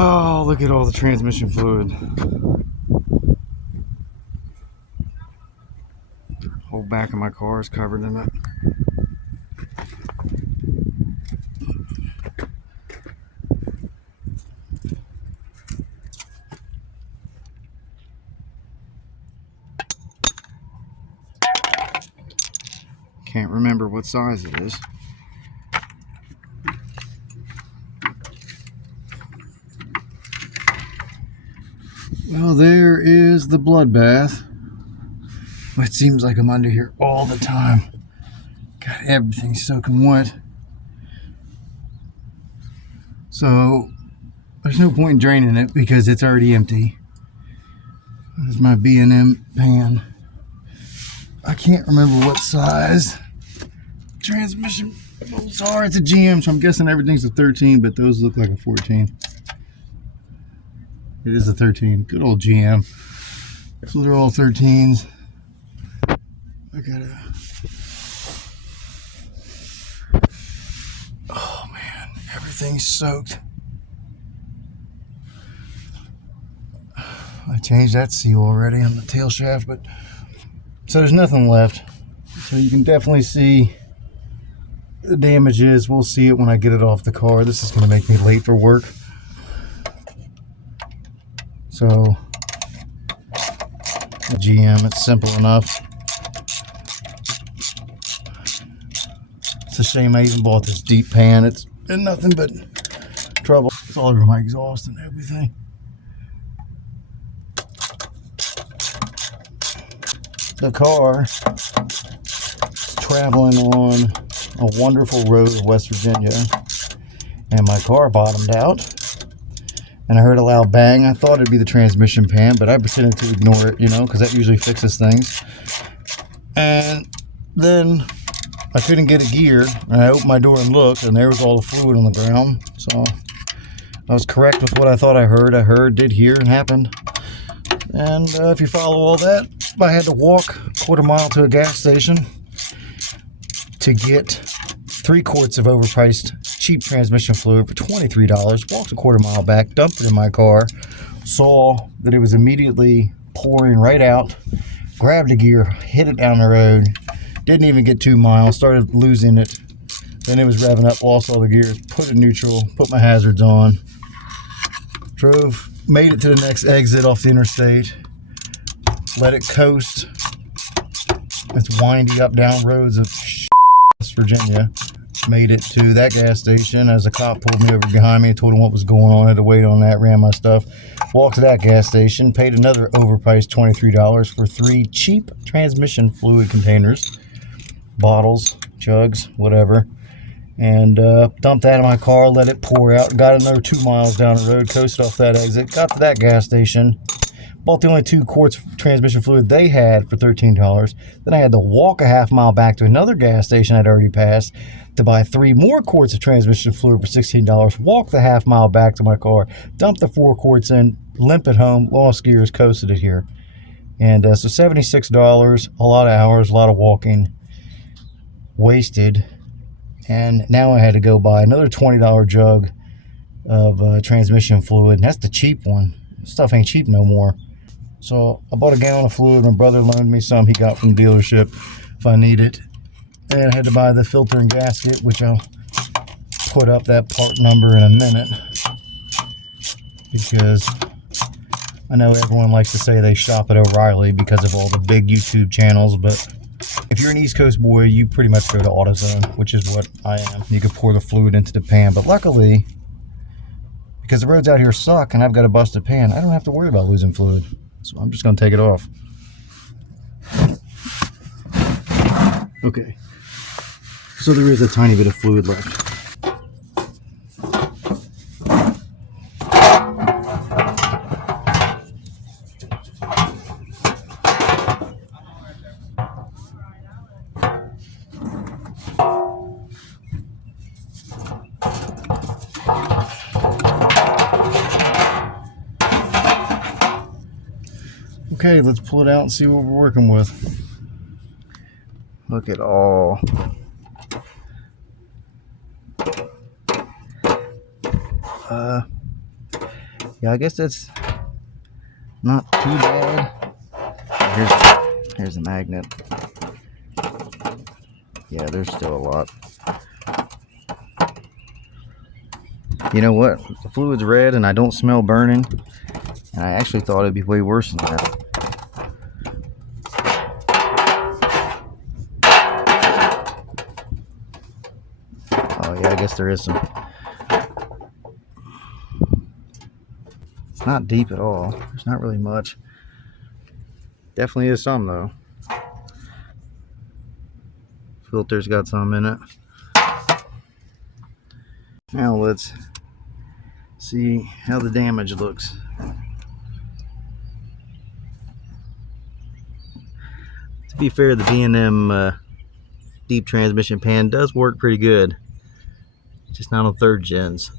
Oh, look at all the transmission fluid. Whole back of my car is covered in it. Can't remember what size it is. Well, there is the bloodbath. It seems like I'm under here all the time. God, everything's soaking wet. So there's no point in draining it because it's already empty. There's my B&M pan. I can't remember what size transmission bolts are. It's a GM, so I'm guessing everything's a 13, but those look like a 14. It is a 13. Good old GM. So they're all 13s. I gotta... Oh man, everything's soaked. I changed that seal already on the tail shaft, but so there's nothing left. So you can definitely see the damages. We'll see it when I get it off the car. This is gonna make me late for work. So the GM, it's simple enough. It's a shame I even bought this deep pan. It's been nothing but trouble. It's all over my exhaust and everything. The car is traveling on a wonderful road in West Virginia, and my car bottomed out, and I heard a loud bang. I thought it'd be the transmission pan, but I pretended to ignore it, you know, because that usually fixes things. And then I couldn't get a gear, and I opened my door and looked, and there was all the fluid on the ground. So I was correct with what I thought I heard, did hear, and happened. And if you follow all that, I had to walk a quarter mile to a gas station to get 3 quarts of overpriced cheap transmission fluid for $23. Walked a quarter mile back, dumped it in my car, saw that it was immediately pouring right out, grabbed a gear, hit it down the road, didn't even get 2 miles, started losing it. Then it was revving up, lost all the gears, put it in neutral, put my hazards on, drove, made it to the next exit off the interstate, let it coast. It's windy up down roads of West Virginia. Made it to that gas station as a cop pulled me over behind me and told him what was going on. I had to wait on that, ran my stuff, walked to that gas station, paid another overpriced $23 for 3 cheap transmission fluid containers, bottles, jugs, whatever, and dumped that in my car, let it pour out, got another 2 miles down the road, coasted off that exit, got to that gas station, bought the only 2 quarts of transmission fluid they had for $13. Then I had to walk a half mile back to another gas station I'd already passed to buy 3 more quarts of transmission fluid for $16, walk the half mile back to my car, dump the 4 quarts in, limp it home, lost gears, coasted it here. And so $76, a lot of hours, a lot of walking, wasted. And now I had to go buy another $20 jug of transmission fluid, and that's the cheap one. Stuff ain't cheap no more. So I bought a gallon of fluid. My brother loaned me some he got from the dealership if I need it. And I had to buy the filter and gasket, which I'll put up that part number in a minute, because I know everyone likes to say they shop at O'Reilly because of all the big YouTube channels, but if you're an East Coast boy, you pretty much go to AutoZone, which is what I am. You can pour the fluid into the pan, but luckily, because the roads out here suck and I've got a busted pan, I don't have to worry about losing fluid. So I'm just going to take it off. Okay. So there is a tiny bit of fluid left. Okay, let's pull it out and see what we're working with. Look at all. Yeah, I guess that's not too bad. Here's the magnet. Yeah, there's still a lot. You know what? The fluid's red and I don't smell burning. And I actually thought it'd be way worse than that. Oh yeah, I guess there is some. It's not deep at all. There's not really much. Definitely is some though. Filter's got some in it. Now let's see how the damage looks. To be fair, the B&M deep transmission pan does work pretty good. Just not on 3rd gens.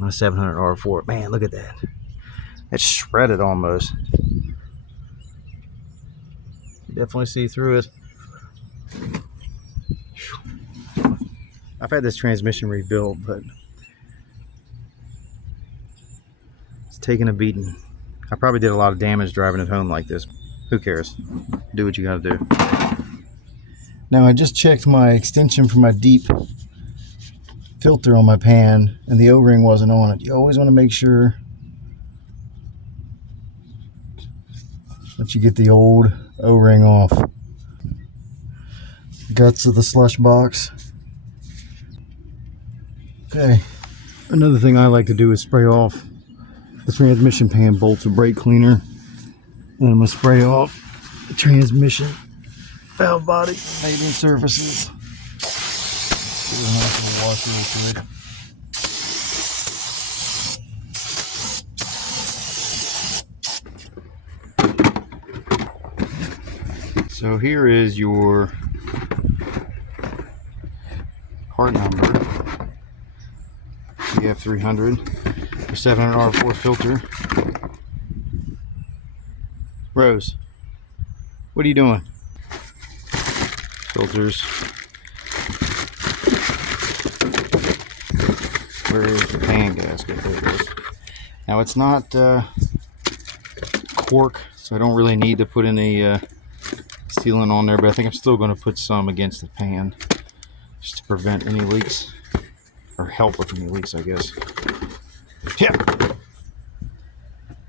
On a 700 R4. Man, look at that. It's shredded almost. You definitely see through it. I've had this transmission rebuilt, but it's taking a beating. I probably did a lot of damage driving it home like this. Who cares? Do what you gotta do. Now I just checked my extension for my deep filter on my pan, and the O-ring wasn't on it. You always want to make sure that you get the old O-ring off. Guts of the slush box. Okay, another thing I like to do is spray off the transmission pan bolts with brake cleaner. Then I'm going to spray off the transmission valve body, paving surfaces. Give it a nice little wash real quick. So here is your part number. CF300, your 700 R4 filter. Rose, what are you doing? Filters. Where is the pan gasket? There it is. Now it's not cork, so I don't really need to put any sealant on there, but I think I'm still going to put some against the pan just to prevent any leaks, or help with any leaks, I guess. Yeah.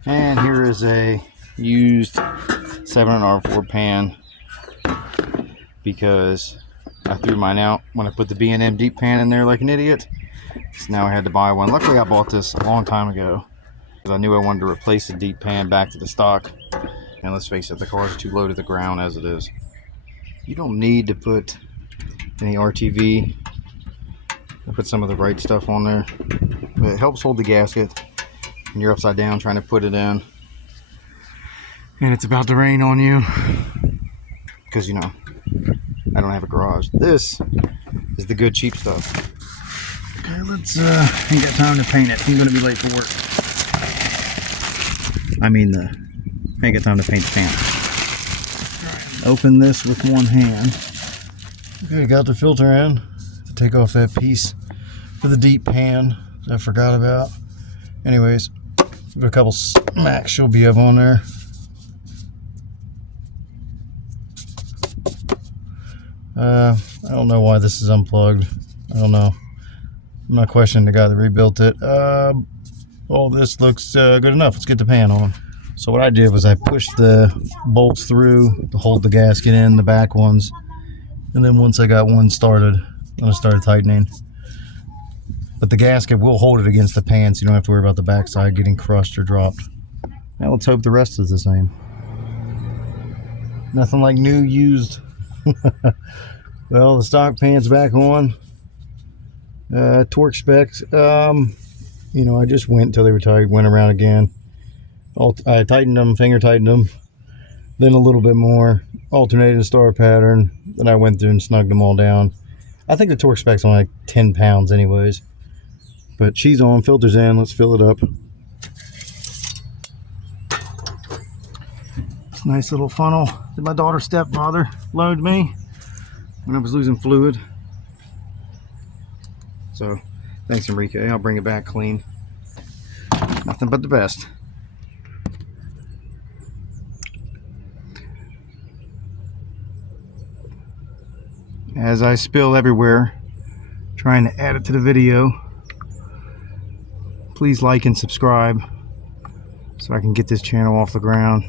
And here is a used 700 R4 pan because I threw mine out when I put the B&M deep pan in there like an idiot. So now I had to buy one. Luckily I bought this a long time ago because I knew I wanted to replace the deep pan back to the stock. And let's face it, the cars are too low to the ground as it is. You don't need to put any RTV. I put some of the right stuff on there, but it helps hold the gasket when you're upside down trying to put it in and it's about to rain on you because, you know, I don't have a garage. This is the good cheap stuff. Okay, let's ain't got time to paint it. I'm gonna be late for work. I mean, ain't got time to paint the pan. Open this with one hand. Okay, got the filter in. To take off that piece for the deep pan that I forgot about. Anyways, give it a couple smacks, she'll be up on there. I don't know why this is unplugged. I don't know. I'm not questioning the guy that rebuilt it. All this looks good enough. Let's get the pan on. So what I did was I pushed the bolts through to hold the gasket in, the back ones. And then once I got one started, I'm going to start tightening. But the gasket will hold it against the pan, so you don't have to worry about the backside getting crushed or dropped. Now let's hope the rest is the same. Nothing like new, used. Well, the stock pan's back on. Torque specs. You know, I just went until they were tight, went around again. I tightened them, finger tightened them, then a little bit more, alternated star pattern. Then I went through and snugged them all down. I think the torque spec's on like 10 pounds anyways. But she's on, filter's in, let's fill it up. Nice little funnel that my daughter's stepfather loaned me when I was losing fluid. So, thanks Enrique, I'll bring it back clean. Nothing but the best. As I spill everywhere trying to add it to the video, please like and subscribe so I can get this channel off the ground.